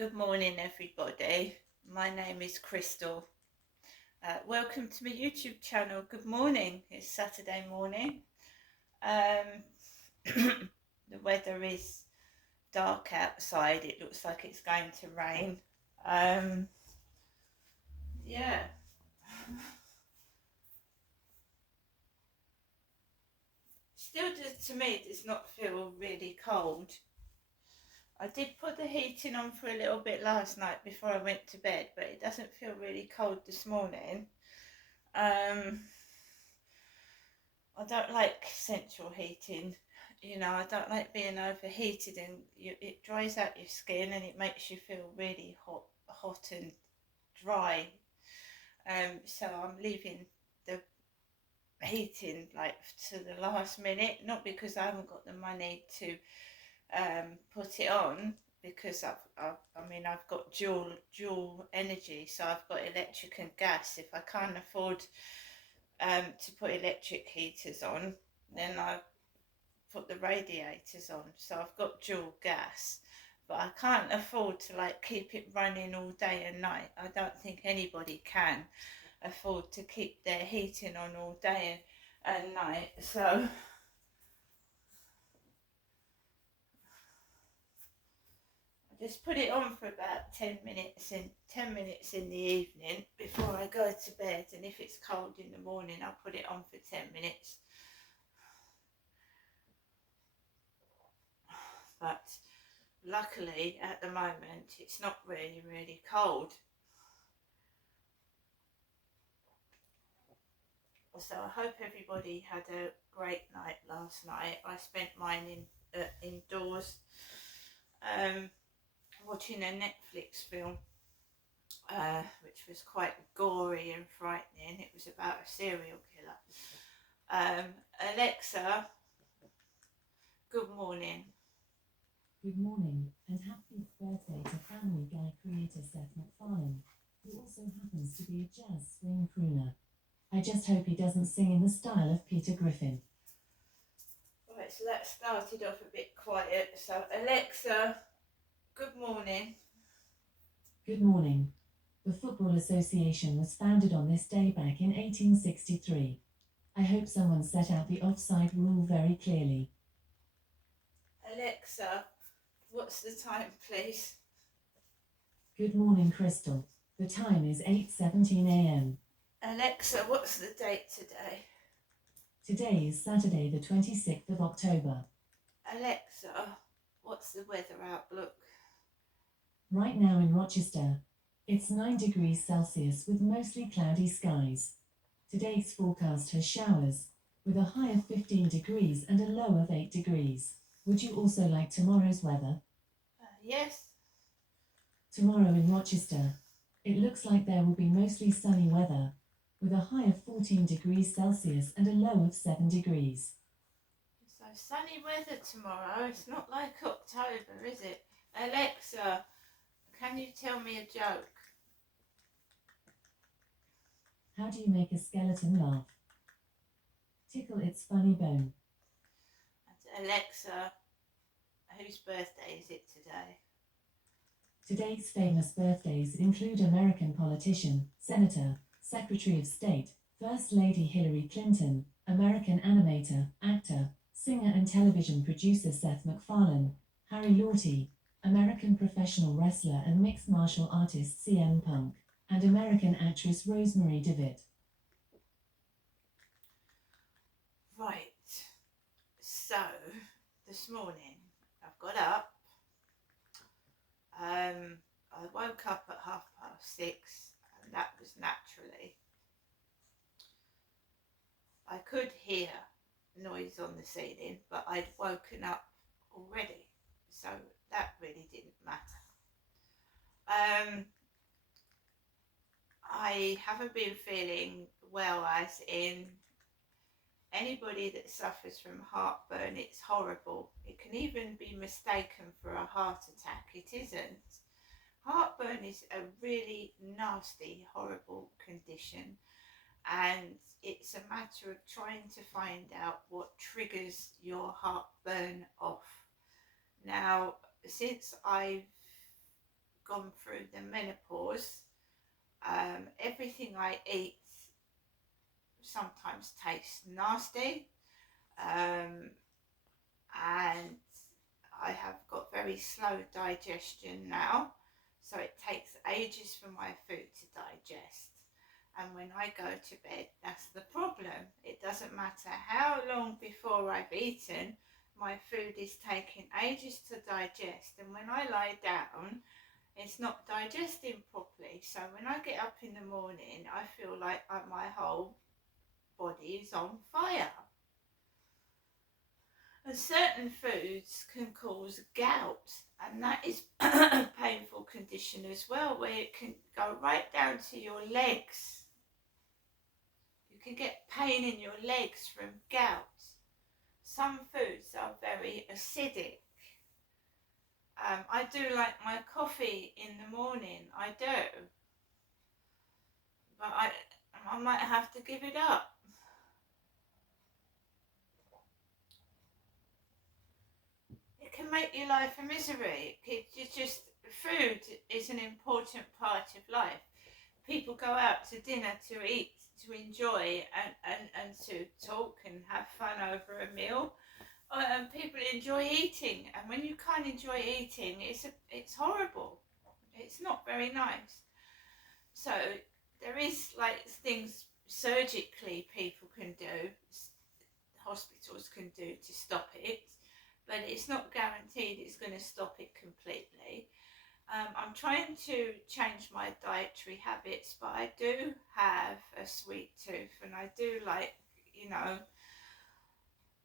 Good morning, everybody. My name is Crystal. Welcome to my YouTube channel. Good morning. It's Saturday morning. The weather is dark outside. It looks like it's going to rain. Yeah. Still, to me, it does not feel really cold. I did put the heating on for a little bit last night before I went to bed, but it doesn't feel really cold this morning. I don't like central heating. I don't like being overheated, and it dries out your skin and it makes you feel really hot and dry. So I'm leaving the heating like to the last minute, not because I haven't got the money to put it on, because I've got dual energy, so I've got electric and gas. If I can't afford to put electric heaters on, then I put the radiators on. So I've got dual gas, but I can't afford to keep it running all day and night. I don't think anybody can afford to keep their heating on all day and night. So just put it on for about 10 minutes in the evening before I go to bed, and if it's cold in the morning I'll put it on for 10 minutes. But luckily at the moment it's not really cold. So I hope everybody had a great night last night. I spent mine indoors, watching a Netflix film, which was quite gory and frightening. It was about a serial killer. Alexa, good morning. Good morning, and happy birthday to Family Guy creator Seth MacFarlane, who also happens to be a jazz swing crooner. I just hope he doesn't sing in the style of Peter Griffin. Right, so that started off a bit quiet. So Alexa, good morning. Good morning. The Football Association was founded on this day back in 1863. I hope someone set out the offside rule very clearly. Alexa, what's the time, please? Good morning, Crystal. The time is 8:17 a.m. Alexa, what's the date today? Today is Saturday, the 26th of October. Alexa, what's the weather outlook? Right now in Rochester, it's 9 degrees Celsius with mostly cloudy skies. Today's forecast has showers, with a high of 15 degrees and a low of 8 degrees. Would you also like tomorrow's weather? Yes. Tomorrow in Rochester, it looks like there will be mostly sunny weather, with a high of 14 degrees Celsius and a low of 7 degrees. So sunny weather tomorrow. It's not like October, is it? Alexa, can you tell me a joke? How do you make a skeleton laugh? Tickle its funny bone. And Alexa, whose birthday is it today? Today's famous birthdays include American politician, Senator, Secretary of State, First Lady Hillary Clinton, American animator, actor, singer and television producer Seth MacFarlane, Harry Lorty, American professional wrestler and mixed martial artist CM Punk, and American actress Rosemary DeWitt. Right, so this morning I've got up. I woke up at 6:30, and that was naturally. I could hear noise on the ceiling, but I'd woken up already, so that really didn't matter. I haven't been feeling well, as in anybody that suffers from heartburn, it's horrible. It can even be mistaken for a heart attack. It isn't. Heartburn is a really nasty, horrible condition, and it's a matter of trying to find out what triggers your heartburn off. Now, since I've gone through the menopause, everything I eat sometimes tastes nasty, and I have got very slow digestion now, so it takes ages for my food to digest. And when I go to bed, that's the problem. It doesn't matter how long before I've eaten, my food is taking ages to digest. And when I lie down, it's not digesting properly. So when I get up in the morning, I feel like my whole body is on fire. And certain foods can cause gout, and that is a painful condition as well, where it can go right down to your legs. You can get pain in your legs from gout. Some foods are very acidic. I do like my coffee in the morning, I do. But I might have to give it up. It can make your life a misery. It's just, food is an important part of life. People go out to dinner to eat, to enjoy, and to talk and have fun over a meal. People enjoy eating, and when you can't enjoy eating, it's horrible. It's not very nice. So there is like things surgically people can do, hospitals can do to stop it, but it's not guaranteed it's going to stop it completely. I'm trying to change my dietary habits, but I do have a sweet tooth, and I do like,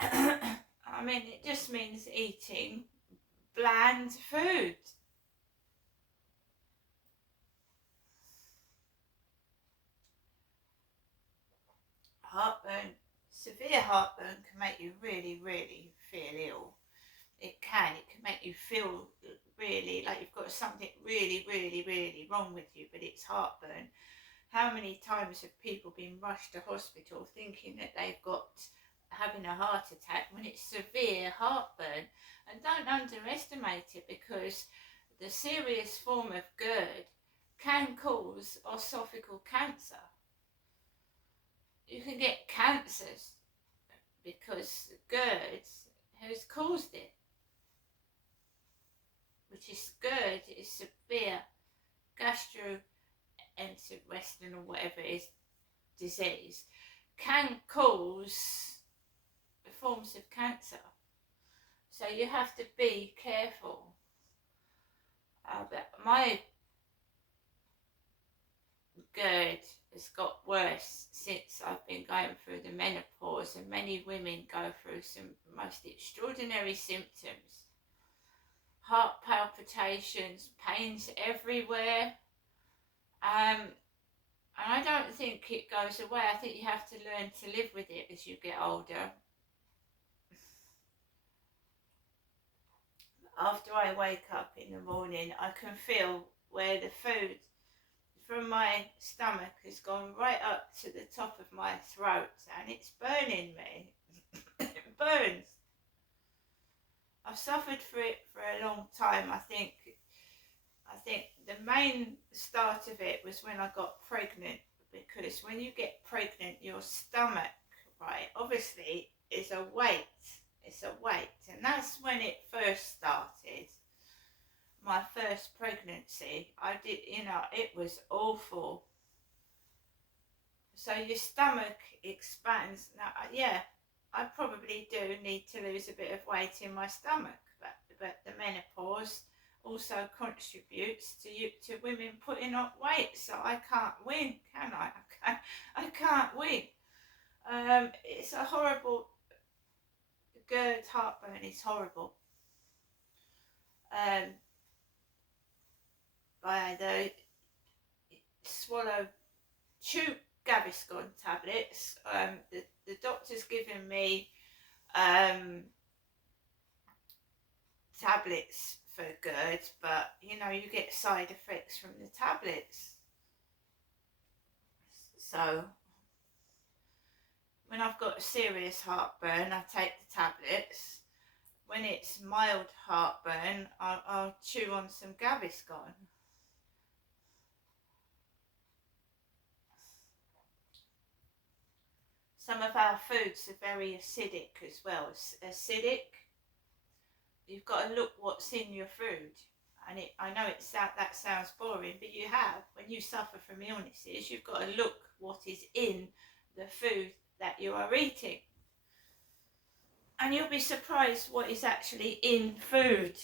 I mean, it just means eating bland food. Heartburn, severe heartburn can make you really, really feel ill. It can make you feel really like you've got something really, really, really wrong with you, but it's heartburn. How many times have people been rushed to hospital thinking that they've got having a heart attack when it's severe heartburn? And don't underestimate it, because the serious form of GERD can cause esophageal cancer. You can get cancers because GERD has caused it, which is GERD is severe gastrointestinal or whatever it is disease, can cause forms of cancer. So you have to be careful. But my GERD has got worse since I've been going through the menopause, and many women go through some most extraordinary symptoms. Heart palpitations, pains everywhere. And I don't think it goes away. I think you have to learn to live with it as you get older. After I wake up in the morning, I can feel where the food from my stomach has gone right up to the top of my throat, and it's burning me. It burns. I've suffered for it for a long time. I think the main start of it was when I got pregnant, because when you get pregnant, your stomach, right, obviously is a weight. It's a weight, and that's when it first started. My first pregnancy, it was awful. So your stomach expands. Now, yeah, I probably do need to lose a bit of weight in my stomach, but the menopause also contributes to women putting on weight. So I can't win, can I? I can't win. It's a horrible GERD heartburn. It's horrible. I chew Gaviscon tablets. The doctor's given me tablets for GERD, but you get side effects from the tablets. So when I've got a serious heartburn, I take the tablets. When it's mild heartburn, I'll chew on some Gaviscon. Some of our foods are very acidic as well. Acidic. You've got to look what's in your food. And I know that sounds boring, but you have. When you suffer from illnesses, you've got to look what is in the food that you are eating. And you'll be surprised what is actually in food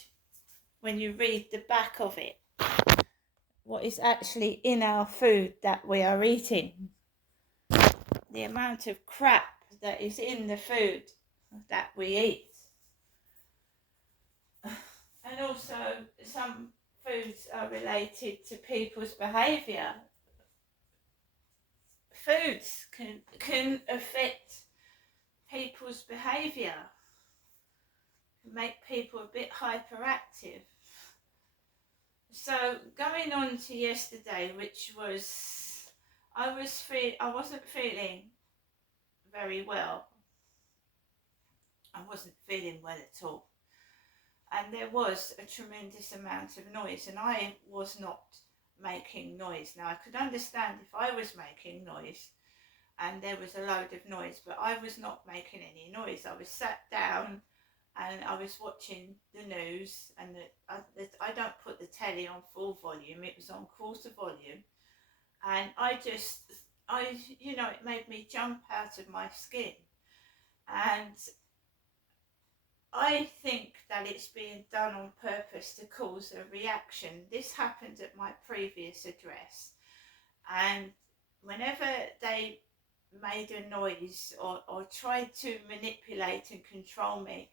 when you read the back of it. What is actually in our food that we are eating. The amount of crap that is in the food that we eat. And also some foods are related to people's behaviour. Foods can affect people's behaviour, make people a bit hyperactive. So going on to yesterday, which was, I wasn't feeling very well. I wasn't feeling well at all. And there was a tremendous amount of noise, and I was not making noise. Now, I could understand if I was making noise and there was a load of noise, but I was not making any noise. I was sat down and I was watching the news, and I don't put the telly on full volume, it was on quarter volume, and it made me jump out of my skin. And I think that it's being done on purpose to cause a reaction. This happened at my previous address, and whenever they made a noise or tried to manipulate and control me,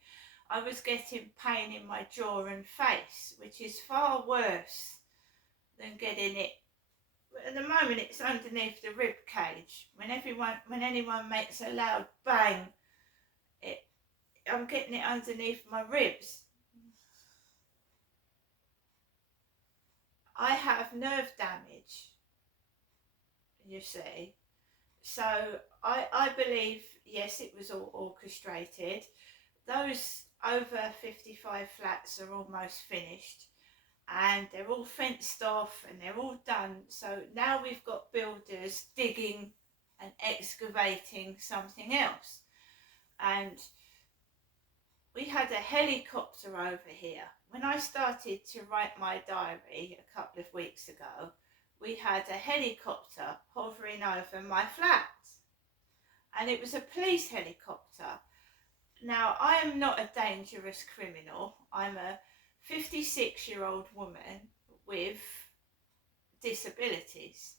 I was getting pain in my jaw and face, which is far worse than getting it. At the moment, it's underneath the rib cage. When anyone makes a loud bang, I'm getting it underneath my ribs. I have nerve damage, you see. So I believe, yes, it was all orchestrated. Those over 55 flats are almost finished, and they're all fenced off and they're all done. So now we've got builders digging and excavating something else. And we had a helicopter over here. When I started to write my diary a couple of weeks ago, we had a helicopter hovering over my flat. And it was a police helicopter. Now, I am not a dangerous criminal. I'm a 56-year-old woman with disabilities.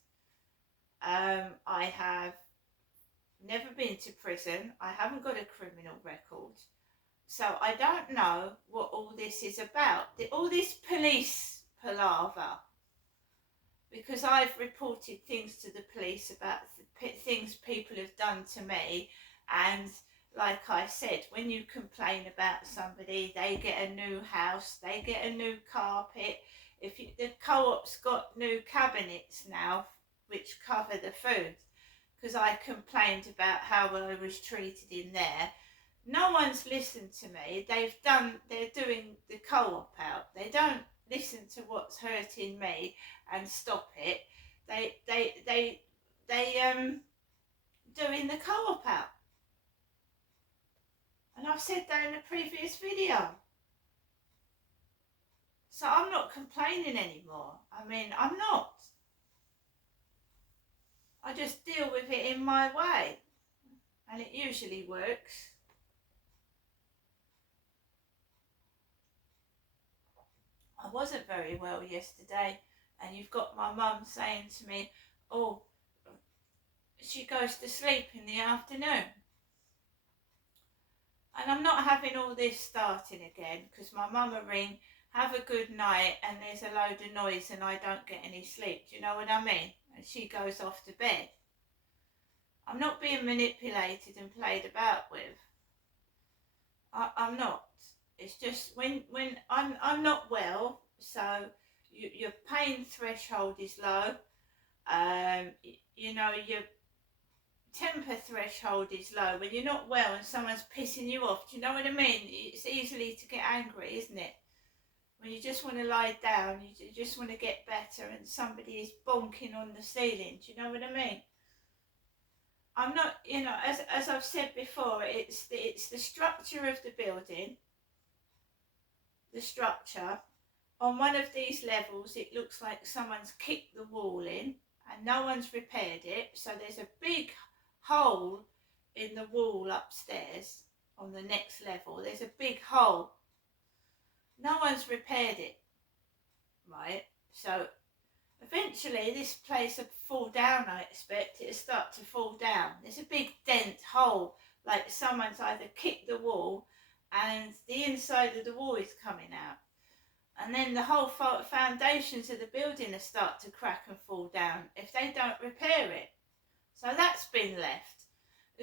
I have never been to prison. I haven't got a criminal record. So I don't know what all this is about. All this police palaver. Because I've reported things to the police about things people have done to me. And like I said, when you complain about somebody, they get a new house, they get a new carpet. The co-op's got new cabinets now, which cover the food. Because I complained about how I was treated in there. No one's listened to me. They're doing the co-op out. They don't listen to what's hurting me and stop it. They doing the co-op out. And I've said that in a previous video. So I'm not complaining anymore. I mean, I'm not. I just deal with it in my way. And it usually works. I wasn't very well yesterday, and you've got my mum saying to me, oh, she goes to sleep in the afternoon. And I'm not having all this starting again, because my mum will ring, have a good night, and there's a load of noise and I don't get any sleep. Do you know what I mean? And she goes off to bed. I'm not being manipulated and played about with. I'm not. It's just when I'm not well, so your pain threshold is low. Your temper threshold is low. When you're not well and someone's pissing you off, do you know what I mean? It's easily to get angry, isn't it? When you just want to lie down, you just want to get better, and somebody is bonking on the ceiling. Do you know what I mean? I'm not, as I've said before, it's the structure of the building, the structure. On one of these levels, it looks like someone's kicked the wall in and no one's repaired it. So there's a big hole in the wall upstairs on the next level. There's a big hole. No one's repaired it, right? So eventually this place will fall down, I expect. It'll start to fall down. There's a big dent hole, like someone's either kicked the wall and the inside of the wall is coming out. And then the whole foundations of the building will start to crack and fall down if they don't repair it. So that's been left.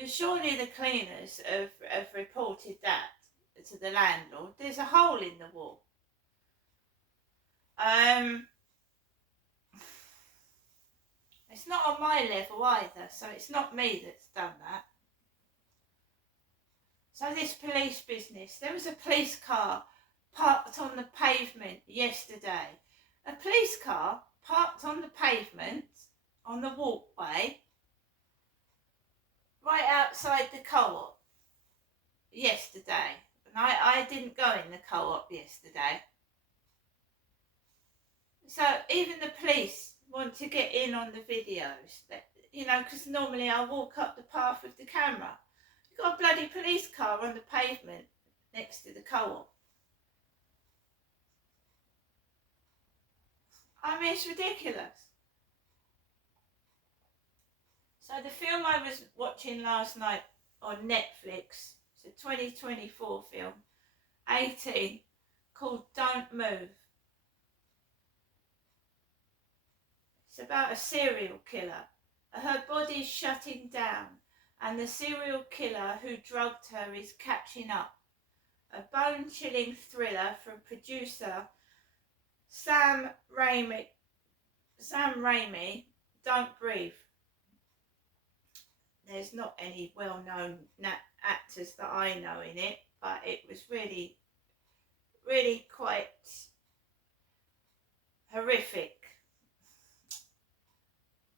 Surely the cleaners have reported that to the landlord. There's a hole in the wall. It's not on my level either, so it's not me that's done that. So this police business, there was a police car parked on the pavement yesterday. A police car parked on the pavement, on the walkway, right outside the co-op yesterday. And I didn't go in the co-op yesterday. So even the police want to get in on the videos, because normally I walk up the path with the camera. You've got a bloody police car on the pavement next to the co-op. I mean, it's ridiculous. So the film I was watching last night on Netflix, it's a 2024 film, 18, called Don't Move. It's about a serial killer. Her body's shutting down and the serial killer who drugged her is catching up. A bone-chilling thriller from producer Sam Raimi, Don't Breathe. There's not any well-known actors that I know in it, but it was really, really quite horrific,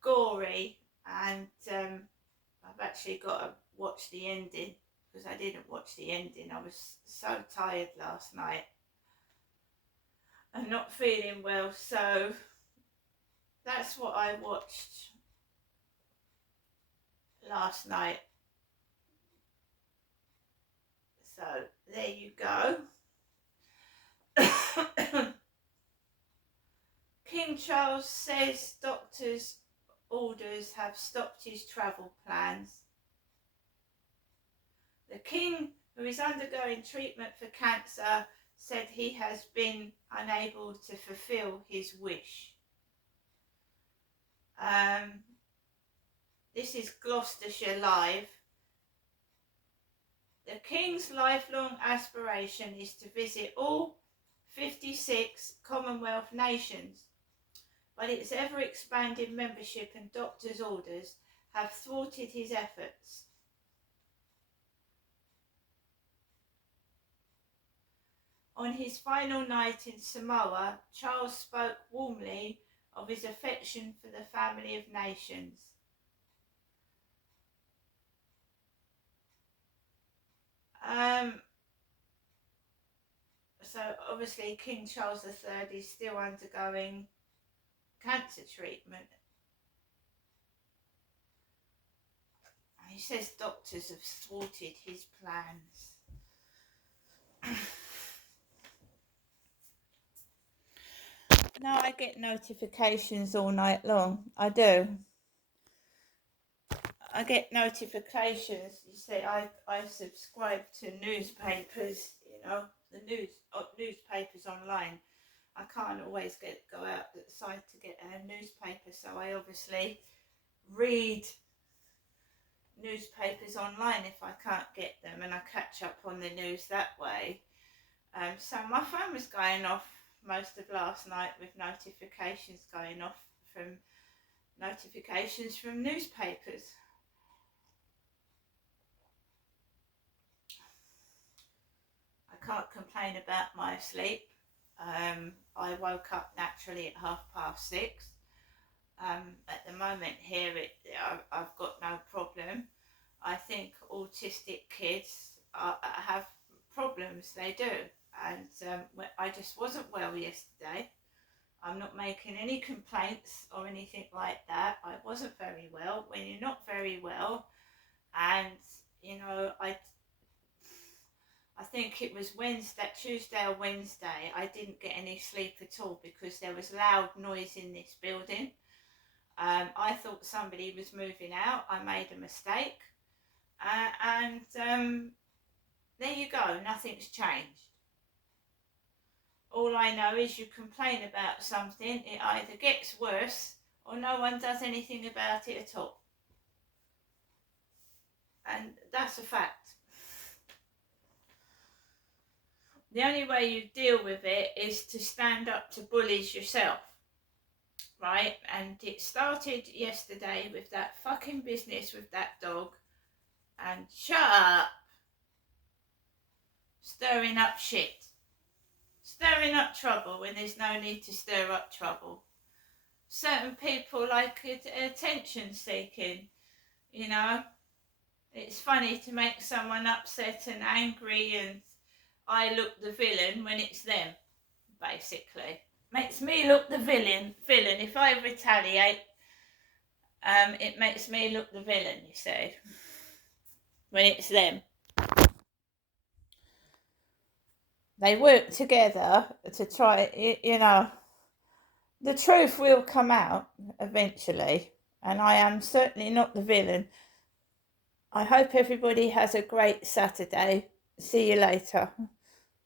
gory, and I've actually got to watch the ending because I didn't watch the ending. I was so tired last night and not feeling well, so that's what I watched last night. So there you go. King Charles says doctors' orders have stopped his travel plans. The King, who is undergoing treatment for cancer, said he has been unable to fulfill his wish. This is Gloucestershire Live. The King's lifelong aspiration is to visit all 56 Commonwealth nations, but its ever-expanding membership and doctors' orders have thwarted his efforts. On his final night in Samoa, Charles spoke warmly of his affection for the family of nations. So obviously King Charles III is still undergoing cancer treatment. He says doctors have thwarted his plans. No, I get notifications all night long. I do. I get notifications. You see, I subscribe to newspapers, the newspapers online. I can't always go out outside to get a newspaper, so I obviously read newspapers online if I can't get them, and I catch up on the news that way. So my phone was going off most of last night with notifications going off from notifications from newspapers. I can't complain about my sleep. I woke up naturally at 6:30. At the moment here, I've got no problem. I think autistic kids have problems, they do. And I just wasn't well yesterday. I'm not making any complaints or anything like that. I wasn't very well. When you're not very well, and you know, I think it was Tuesday or Wednesday, I didn't get any sleep at all because there was loud noise in this building. I thought somebody was moving out. I made a mistake. And there you go, nothing's changed. All I know is you complain about something, it either gets worse or no one does anything about it at all. And that's a fact. The only way you deal with it is to stand up to bullies yourself, right? And it started yesterday with that fucking business with that dog. And shut up. Stirring up shit. Stirring up trouble when there's no need to stir up trouble. Certain people like attention seeking, you know. It's funny to make someone upset and angry and I look the villain when it's them, basically. Makes me look the villain. If I retaliate, it makes me look the villain, you see, when it's them. They work together to try, you know, the truth will come out eventually, and I am certainly not the villain. I hope everybody has a great Saturday. See you later.